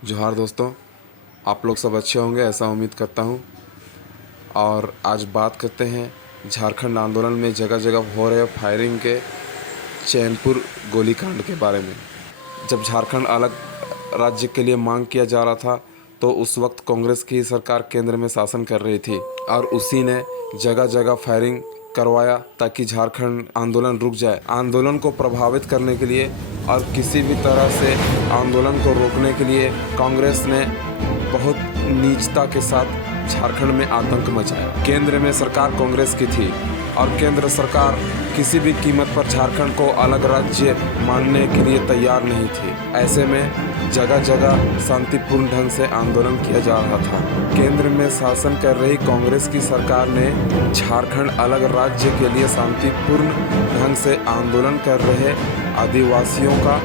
जोहार दोस्तों, आप लोग सब अच्छे होंगे ऐसा उम्मीद करता हूँ। और आज बात करते हैं झारखंड आंदोलन में जगह जगह हो रहे फायरिंग के चैनपुर गोलीकांड के बारे में। जब झारखंड अलग राज्य के लिए मांग किया जा रहा था तो उस वक्त कांग्रेस की सरकार केंद्र में शासन कर रही थी और उसी ने जगह जगह फायरिंग करवाया ताकि झारखंड आंदोलन रुक जाए। आंदोलन को प्रभावित करने के लिए और किसी भी तरह से आंदोलन को रोकने के लिए कांग्रेस ने बहुत नीचता के साथ झारखंड में आतंक मचाया। केंद्र में सरकार कांग्रेस की थी और केंद्र सरकार किसी भी कीमत पर झारखंड को अलग राज्य मानने के लिए तैयार नहीं थी। ऐसे में जगह जगह शांतिपूर्ण ढंग से आंदोलन किया जा रहा था। केंद्र में शासन कर रही कांग्रेस की सरकार ने झारखंड अलग राज्य के लिए शांतिपूर्ण ढंग से आंदोलन कर रहे आदिवासियों का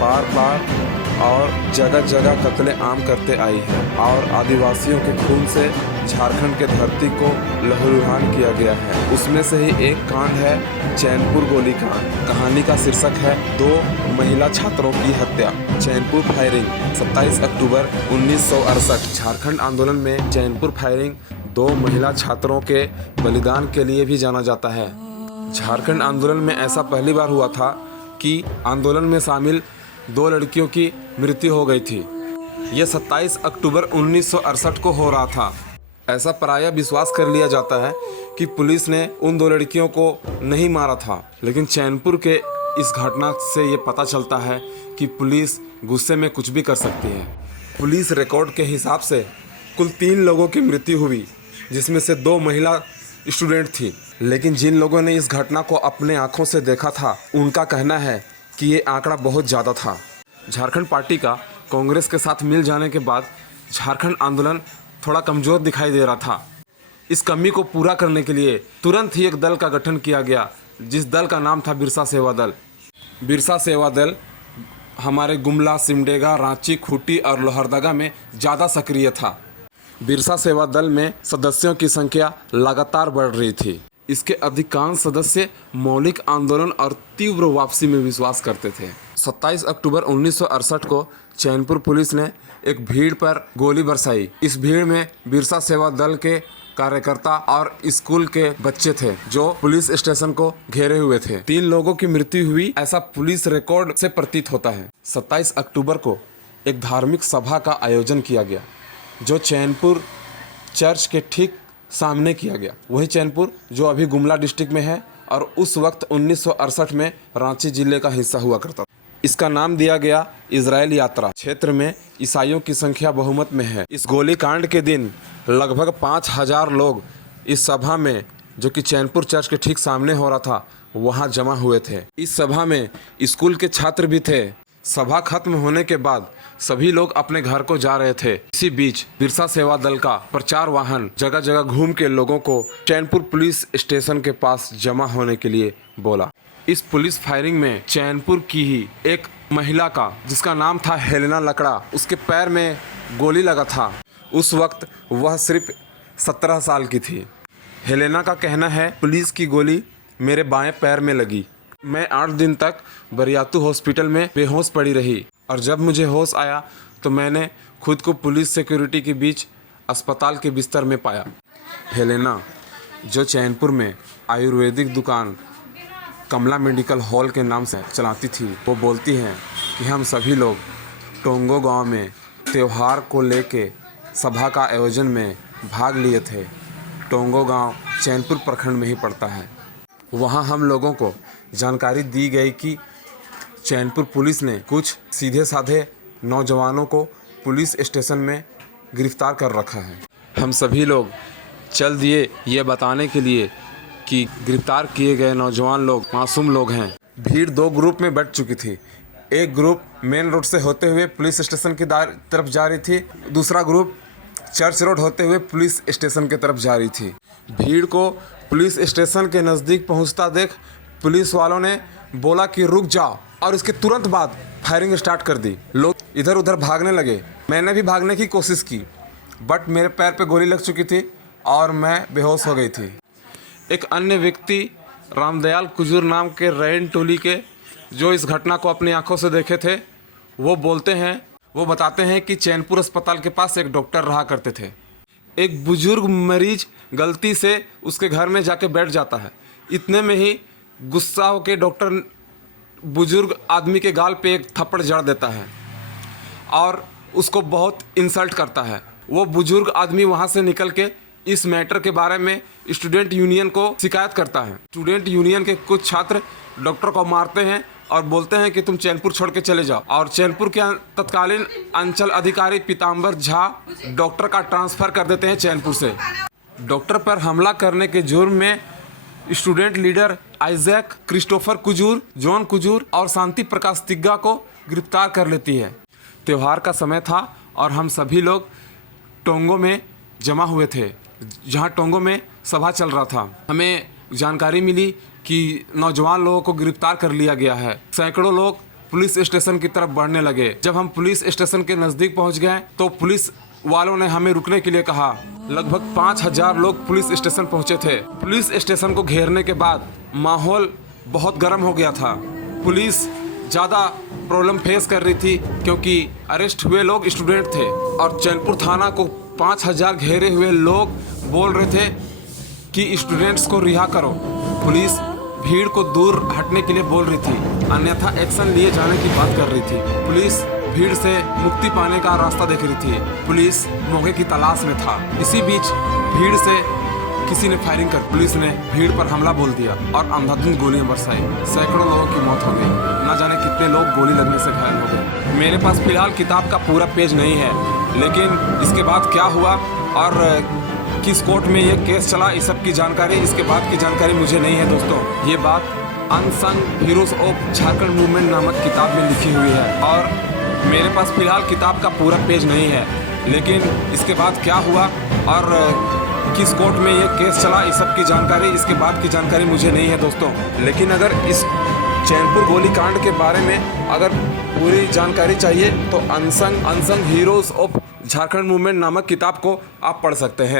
बार बार और जगह जगह कत्लेआम करते आई है और आदिवासियों के खून से झारखंड के धरती को लहूलुहान किया गया है। उसमें से ही एक कांड है चैनपुर गोलीकांड। कहानी का शीर्षक है 2 महिला छात्रों की हत्या। चैनपुर फायरिंग 27 अक्टूबर 1968। झारखंड आंदोलन में चैनपुर फायरिंग 2 महिला छात्रों के बलिदान के लिए भी जाना जाता है। झारखंड आंदोलन में ऐसा पहली बार हुआ था कि आंदोलन में शामिल 2 लड़कियों की मृत्यु हो गई थी। यह 27 अक्टूबर 1968 को हो रहा था। ऐसा प्रायः विश्वास कर लिया जाता है कि पुलिस ने उन 2 लड़कियों को नहीं मारा था, लेकिन चैनपुर के इस घटना से ये पता चलता है कि पुलिस गुस्से में कुछ भी कर सकती है। पुलिस रिकॉर्ड के हिसाब से कुल 3 लोगों की मृत्यु हुई, जिसमें से 2 महिला स्टूडेंट थी। लेकिन जिन लोगों ने इस घटना को अपने आंखों से देखा था, उनका कहना है कि ये आंकड़ा बहुत ज़्यादा था। झारखंड पार्टी का कांग्रेस के साथ मिल जाने के बाद झारखंड आंदोलन थोड़ा कमज़ोर दिखाई दे रहा था। इस कमी को पूरा करने के लिए तुरंत ही एक दल का गठन किया गया, जिस दल का नाम था बिरसा सेवा दल। बिरसा सेवा दल हमारे गुमला, सिमडेगा, रांची, खूंटी और लोहरदगा में ज़्यादा सक्रिय था। बिरसा सेवा दल में सदस्यों की संख्या लगातार बढ़ रही थी। इसके अधिकांश सदस्य मौलिक आंदोलन और तीव्र वापसी में विश्वास करते थे। 27 अक्टूबर 1968 को चैनपुर पुलिस ने एक भीड़ पर गोली बरसाई। इस भीड़ में बिरसा सेवा दल के कार्यकर्ता और स्कूल के बच्चे थे जो पुलिस स्टेशन को घेरे हुए थे। 3 लोगों की मृत्यु हुई, ऐसा पुलिस रिकॉर्ड से प्रतीत होता है। 27 अक्टूबर को एक धार्मिक सभा का आयोजन किया गया जो चैनपुर चर्च के ठीक सामने किया गया। वही चैनपुर जो अभी गुमला डिस्ट्रिक्ट में है और उस वक्त 1968 में रांची जिले का हिस्सा हुआ करता था। इसका नाम दिया गया इजराइल यात्रा। क्षेत्र में ईसाइयों की संख्या बहुमत में है। इस गोलीकांड के दिन लगभग 5000 लोग इस सभा में, जो कि चैनपुर चर्च के ठीक सामने हो रहा था, वहां जमा हुए थे। इस सभा में स्कूल के छात्र भी थे। सभा खत्म होने के बाद सभी लोग अपने घर को जा रहे थे। इसी बीच बिरसा सेवा दल का प्रचार वाहन जगह जगह घूम के लोगों को चैनपुर पुलिस स्टेशन के पास जमा होने के लिए बोला। इस पुलिस फायरिंग में चैनपुर की ही एक महिला का, जिसका नाम था हेलेना लकड़ा, उसके पैर में गोली लगा था। उस वक्त वह सिर्फ 17 साल की थी। हेलेना का कहना है, पुलिस की गोली मेरे बाएं पैर में लगी। मैं 8 दिन तक बरियातू हॉस्पिटल में बेहोश पड़ी रही और जब मुझे होश आया तो मैंने खुद को पुलिस सिक्योरिटी के बीच अस्पताल के बिस्तर में पाया। हेलेना, जो चैनपुर में आयुर्वेदिक दुकान कमला मेडिकल हॉल के नाम से चलाती थी, वो बोलती हैं कि हम सभी लोग टोंगो गांव में त्यौहार को लेके सभा का आयोजन में भाग लिए थे। टोंगो गांव चैनपुर प्रखंड में ही पड़ता है। वहां हम लोगों को जानकारी दी गई कि चैनपुर पुलिस ने कुछ सीधे साधे नौजवानों को पुलिस स्टेशन में गिरफ्तार कर रखा है। हम सभी लोग चल दिए ये बताने के लिए कि गिरफ्तार किए गए नौजवान लोग मासूम लोग हैं। भीड़ 2 ग्रुप में बट चुकी थी। एक ग्रुप मेन रोड से होते हुए पुलिस स्टेशन की तरफ जा रही थी, दूसरा ग्रुप चर्च रोड होते हुए पुलिस स्टेशन की तरफ जा रही थी। भीड़ को पुलिस स्टेशन के नज़दीक पहुंचता देख पुलिस वालों ने बोला कि रुक जाओ और इसके तुरंत बाद फायरिंग स्टार्ट कर दी। लोग इधर उधर भागने लगे। मैंने भी भागने की कोशिश की, बट मेरे पैर पे गोली लग चुकी थी और मैं बेहोश हो गई थी। एक अन्य व्यक्ति रामदयाल कुजूर नाम के रैन टोली के, जो इस घटना को अपनी आंखों से देखे थे, वो बोलते हैं वो बताते हैं कि चैनपुर अस्पताल के पास एक डॉक्टर रहा करते थे। एक बुजुर्ग मरीज गलती से उसके घर में जाके बैठ जाता है। इतने में ही गुस्सा होकर डॉक्टर बुजुर्ग आदमी के गाल पे एक थप्पड़ जड़ देता है और उसको बहुत इंसल्ट करता है। वो बुजुर्ग आदमी वहाँ से निकल के इस मैटर के बारे में स्टूडेंट यूनियन को शिकायत करता है। स्टूडेंट यूनियन के कुछ छात्र डॉक्टर को मारते हैं और बोलते हैं कि तुम चैनपुर छोड़ के चले जाओ, और चैनपुर के तत्कालीन अंचल अधिकारी पीताम्बर झा डॉक्टर का ट्रांसफ़र कर देते हैं चैनपुर से। डॉक्टर पर हमला करने के जुर्म में student leader Isaac, Christopher Kujur, John Kujur और शांति प्रकाश तिग्गा को गिरफ्तार कर लेती है। त्यौहार का समय था और हम सभी लोग टोंगो में जमा हुए थे, जहां टोंगो में सभा चल रहा था। हमें जानकारी मिली कि नौजवान लोगों को गिरफ्तार कर लिया गया है। सैकड़ों लोग पुलिस स्टेशन की तरफ बढ़ने लगे। जब हम पुलिस स्टेशन के नज़दीक पहुंच गए तो पुलिस वालों ने हमें रुकने के लिए कहा। लगभग 5000 लोग पुलिस स्टेशन पहुंचे थे। पुलिस स्टेशन को घेरने के बाद माहौल बहुत गर्म हो गया था। पुलिस ज़्यादा प्रॉब्लम फेस कर रही थी क्योंकि अरेस्ट हुए लोग स्टूडेंट थे और चैनपुर थाना को 5000 घेरे हुए लोग बोल रहे थे कि स्टूडेंट्स को रिहा करो। पुलिस भीड़ को दूर हटने के लिए बोल रही थी, अन्यथा एक्शन लिए जाने की बात कर रही थी। पुलिस भीड़ से मुक्ति पाने का रास्ता देख रही थी। पुलिस मौके की तलाश में था। इसी बीच भीड़ से किसी ने फायरिंग कर पुलिस ने भीड़ पर हमला बोल दिया और अंधाधुंध गोलियां बरसाई। सैकड़ों लोगों की मौत हो गई। न जाने कितने लोग गोली लगने से घायल हो गए। मेरे पास फिलहाल किताब का पूरा पेज नहीं है, लेकिन इसके बाद क्या हुआ और किस कोर्ट में ये केस चला, इस सब की जानकारी, इसके बाद की जानकारी मुझे नहीं है दोस्तों। ये बात unsung heroes of Jharkhand movement नामक किताब में लिखी हुई है और मेरे पास फिलहाल किताब का पूरा पेज नहीं है, लेकिन इसके बाद क्या हुआ और किस कोर्ट में ये केस चला, इस सब की जानकारी, इसके बाद की जानकारी मुझे नहीं है दोस्तों। लेकिन अगर इस चैनपुर गोलीकांड के बारे में अगर पूरी जानकारी चाहिए तो unsung heroes of Jharkhand movement नामक किताब को आप पढ़ सकते हैं।